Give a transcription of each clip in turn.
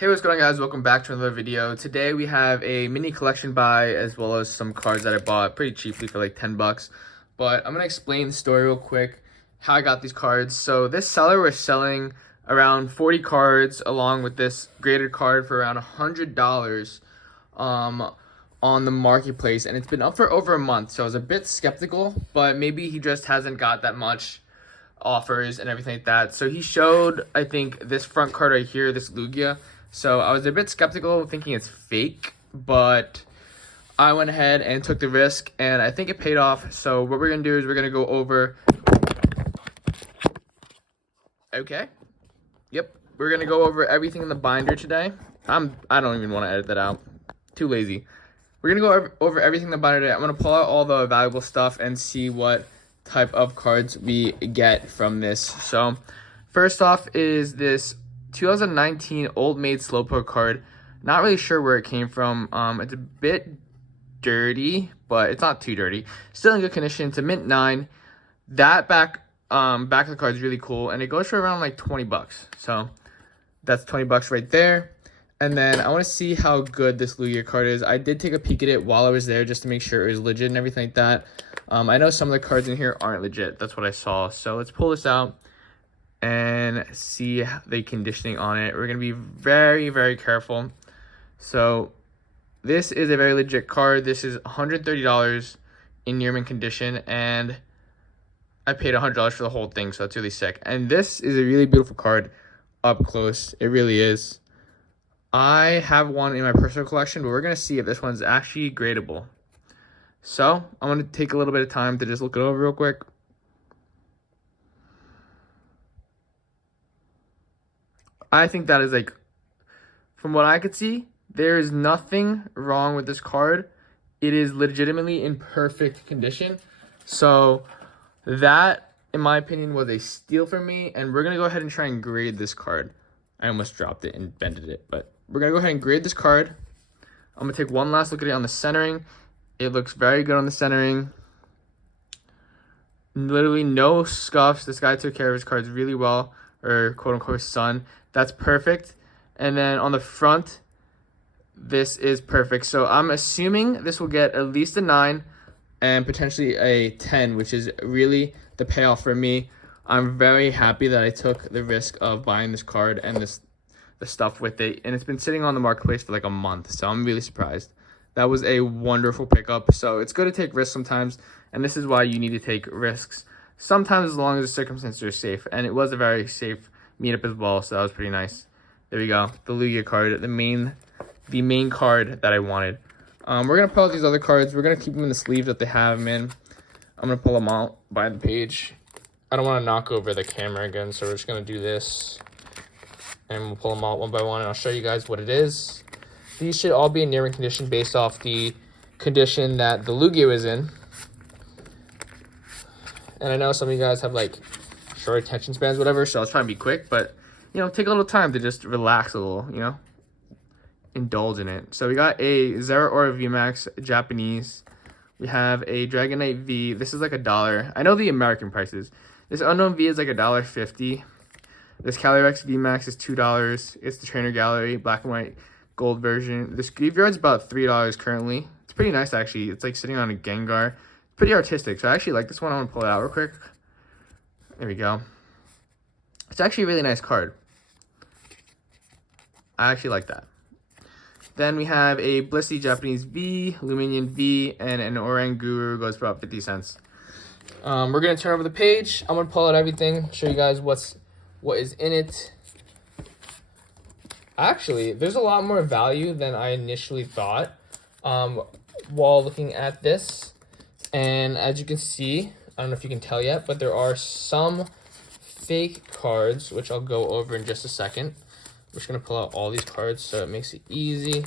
Hey, what's going on, guys? Welcome back to another video. Today we have a mini collection buy as well as some cards that I bought pretty cheaply for like 10 bucks. But I'm going to explain the story real quick, how I got these cards. So this seller was selling around 40 cards along with this graded card for around $100 on the marketplace. And it's been up for over a month, so I was a bit skeptical, but maybe he just hasn't got that much offers and everything like that. So he showed, I think, this front card right here, this Lugia. So I was a bit skeptical, thinking it's fake, but I went ahead and took the risk, and I think it paid off. So what we're going to do is we're going to go over... Okay. Yep. We're going to go over everything in the binder today. I don't even want to edit that out. Too lazy. We're going to go over everything in the binder today. I'm going to pull out all the valuable stuff and see what type of cards we get from this. So first off is this 2019 Old Maid Slowpoke card. Not really sure where it came from. It's a bit dirty, but it's not too dirty. Still in good condition. It's a mint 9. That back of the card is really cool, and it goes for around like 20 bucks. So that's 20 bucks right there. And then I want to see how good this Lugia card is. I did take a peek at it while I was there just to make sure it was legit and everything like that. I know some of the cards in here aren't legit. That's what I saw. So let's pull this out and see the conditioning on it. We're going to be very, very careful. So this is a very legit card. This is $130 in near mint condition, and I paid $100 for the whole thing, so that's really sick. And this is a really beautiful card up close. It really is. I have one in my personal collection, but we're going to see if this one's actually gradable. So I'm going to take a little bit of time to just look it over real quick. I think that is like, from what I could see, there is nothing wrong with this card. It is legitimately in perfect condition. So that, in my opinion, was a steal for me. And we're going to go ahead and try and grade this card. I almost dropped it and bended it, but we're going to go ahead and grade this card. I'm going to take one last look at it on the centering. It looks very good on the centering. Literally no scuffs. This guy took care of his cards really well, or quote unquote his son. That's perfect. And then on the front, this is perfect. So I'm assuming this will get at least a 9 and potentially a 10, which is really the payoff for me. I'm very happy that I took the risk of buying this card and the stuff with it. And it's been sitting on the marketplace for like a month, so I'm really surprised. That was a wonderful pickup. So it's good to take risks sometimes, and this is why you need to take risks sometimes, as long as the circumstances are safe. And it was a very safe meetup as well, so that was pretty nice. There we go, the Lugia card, the main card that I wanted. We're gonna pull out these other cards. We're gonna keep them in the sleeves that they have them in. I'm gonna pull them out by the page. I don't want to knock over the camera again, so we're just gonna do this, and we'll pull them out one by one, and I'll show you guys what it is. These should all be in near mint condition based off the condition that the Lugia was in. And I know some of you guys have like short attention spans, whatever, so I was trying to be quick, but you know, take a little time to just relax a little, you know, indulge in it. So we got a Zeraora VMAX Japanese. We have a Dragonite V. This is like $1. I know the American prices. This Unknown V is like $1.50. This Calyrex VMAX is $2. It's the Trainer Gallery black and white gold version. This Graveyard's about $3 currently. It's pretty nice actually. It's like sitting on a Gengar. Pretty artistic. So I actually like this one. I want to pull it out real quick. There we go. It's actually a really nice card. I actually like that. Then we have a Blissey Japanese V, Luminion V, and an Oranguru goes for about 50 cents. We're going to turn over the page. I'm going to pull out everything, show you guys what is in it. Actually, there's a lot more value than I initially thought while looking at this. And as you can see, I don't know if you can tell yet, but there are some fake cards, which I'll go over in just a second. I'm just going to pull out all these cards so it makes it easy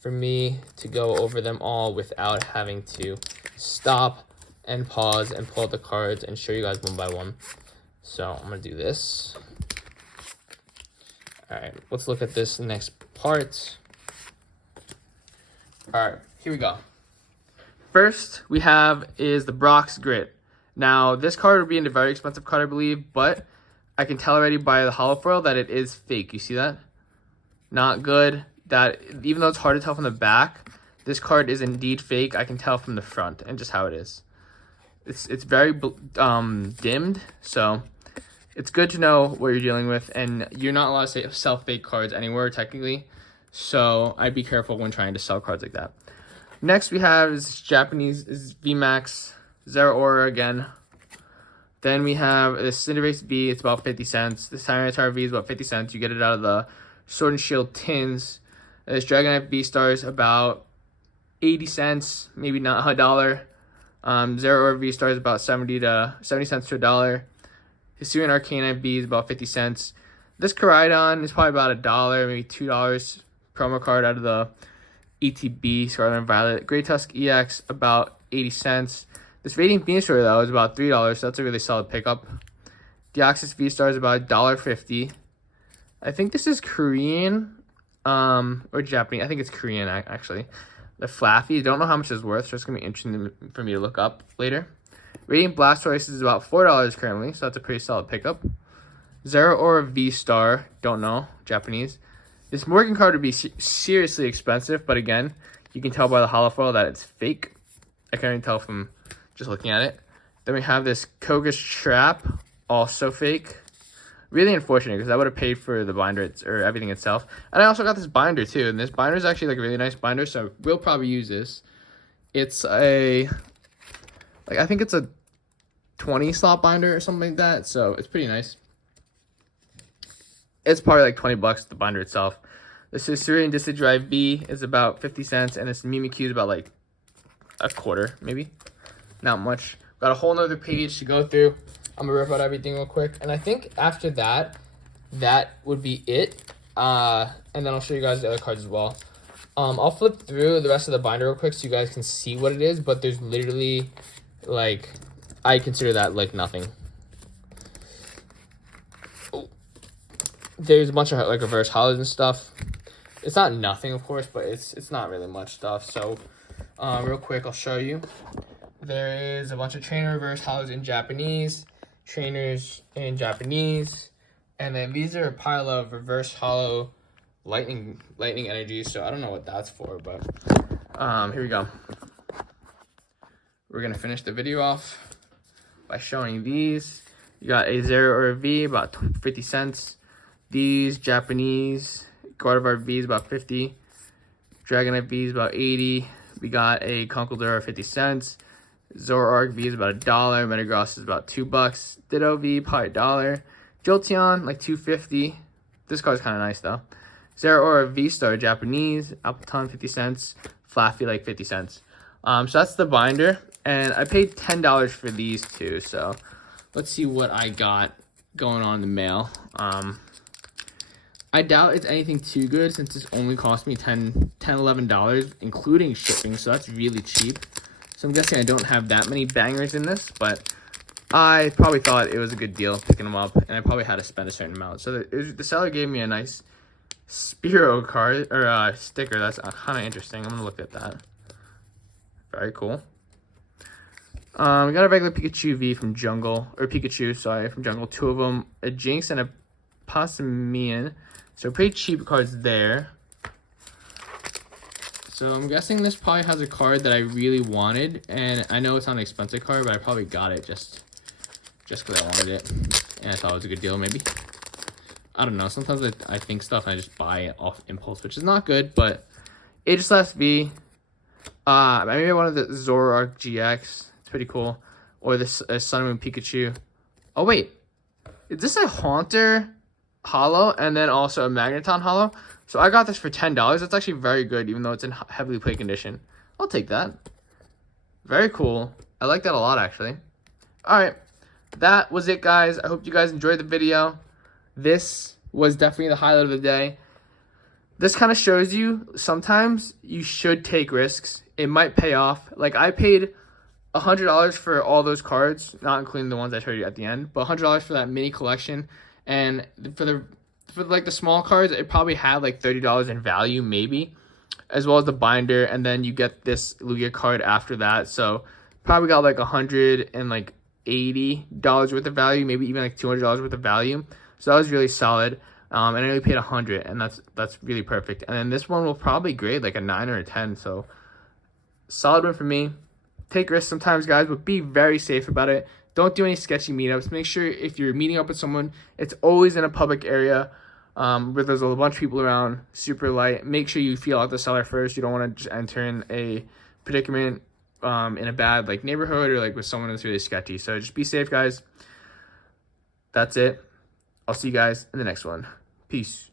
for me to go over them all without having to stop and pause and pull out the cards and show you guys one by one. So I'm going to do this. All right, let's look at this next part. All right, here we go. First we have is the Brock's Grit. Now, this card would be a very expensive card, I believe, but I can tell already by the holo foil that it is fake. You see that? not good. That even though it's hard to tell from the back, this card is indeed fake. I can tell from the front and just how it is. It's very dimmed, so it's good to know what you're dealing with, and you're not allowed to sell fake cards anywhere technically, so I'd be careful when trying to sell cards like that. Next we have is Japanese VMAX Zeraora again. Then we have this Cinderace V, it's about 50 cents. This Tyranitar V is about 50 cents. You get it out of the Sword and Shield tins. This Dragonite V-Star is about 80 cents, maybe not $1. Zeraora V-Star is about 70 cents to $1. Hisuian Arcanine V is about 50 cents. This Koraidon is probably about $1, maybe $2 promo card out of the ETB Scarlet and Violet. Great Tusk EX about 80 cents. This Radiant Venusaur though is about $3, so that's a really solid pickup. Deoxys V-Star is about $1.50. I think this is Korean or Japanese. I think it's Korean actually. The Flaffy, don't know how much it's worth, so it's gonna be interesting for me to look up later. Radiant Blastoise is about $4 currently, so that's a pretty solid pickup. Zeraora V-Star, don't know, Japanese. This Morgan card would be seriously expensive, but again, you can tell by the holofoil that it's fake. I can't even tell from just looking at it. Then we have this Koga's Trap, also fake. Really unfortunate because I would have paid for the binder or everything itself. And I also got this binder too, and this binder is actually like a really nice binder, so we'll probably use this. It's a, like I think it's a 20 slot binder or something like that, so it's pretty nice. It's probably like $20, the binder itself. This is Hisuian Decidueye V is about 50 cents, and this Mimikyu is about like a quarter, maybe. Not much. Got a whole nother page to go through. I'm gonna rip out everything real quick, and I think after that, that would be it. And then I'll show you guys the other cards as well. I'll flip through the rest of the binder real quick so you guys can see what it is, but there's literally, like, I consider that like nothing. Oh. There's a bunch of like reverse holos and stuff. It's not nothing, of course, but it's not really much stuff. So, real quick, I'll show you. There is a bunch of trainer reverse holos in Japanese, trainers in Japanese, and then these are a pile of reverse holo lightning energies. So I don't know what that's for, but here we go. We're gonna finish the video off by showing these. You got a Zeraora V about 50 cents. These Japanese Gardevoir V is about 50. Dragonite V is about 80. We got a Conkeldurr 50 cents. Zoroark V is about $1. Metagross is about $2. Ditto V probably $1. Jolteon like $2.50. This card's kind of nice though. Zeraora V-Star Japanese, Appleton 50 cents. Flaffy like 50 cents. So that's the binder, and I paid $10 for these two. So let's see what I got going on in the mail. I doubt it's anything too good since this only cost me $11, including shipping, so that's really cheap. So I'm guessing I don't have that many bangers in this, but I probably thought it was a good deal picking them up, and I probably had to spend a certain amount. So the seller gave me a nice Spearow card, or sticker. That's kind of interesting. I'm going to look at that. Very cool. We got a regular Pikachu V from Jungle, or Pikachu, sorry, from Jungle. Two of them, a Jinx and a Passimian. So pretty cheap cards there. So I'm guessing this probably has a card that I really wanted, and I know it's not an expensive card, but I probably got it just because I wanted it, and I thought it was a good deal, maybe. I don't know. Sometimes I think stuff and I just buy it off impulse, which is not good, but Aegislash V. Maybe one of the Zoroark GX. It's pretty cool. Or this Sun and Moon Pikachu. Oh, wait. Is this a Haunter holo and then also a Magneton holo? So I got this for $10. That's actually very good, even though it's in heavily played condition. I'll take that. Very cool. I like that a lot, actually. All right. That was it, guys. I hope you guys enjoyed the video. This was definitely the highlight of the day. This kind of shows you sometimes you should take risks. It might pay off. Like, I paid $100 for all those cards, not including the ones I showed you at the end, but $100 for that mini collection. And for the small cards, it probably had like $30 in value, maybe, as well as the binder, and then you get this Lugia card after that. So probably got like $180 worth of value, maybe even like $200 worth of value. So that was really solid. And I only paid 100, and that's really perfect. And then this one will probably grade like a 9 or a 10. So solid win for me. Take risks sometimes, guys, but be very safe about it. Don't do any sketchy meetups. Make sure if you're meeting up with someone, it's always in a public area where there's a bunch of people around, super light. Make sure you feel out the seller first. You don't want to just enter in a predicament in a bad like neighborhood or like with someone that's really sketchy. So just be safe, guys. That's it. I'll see you guys in the next one. Peace.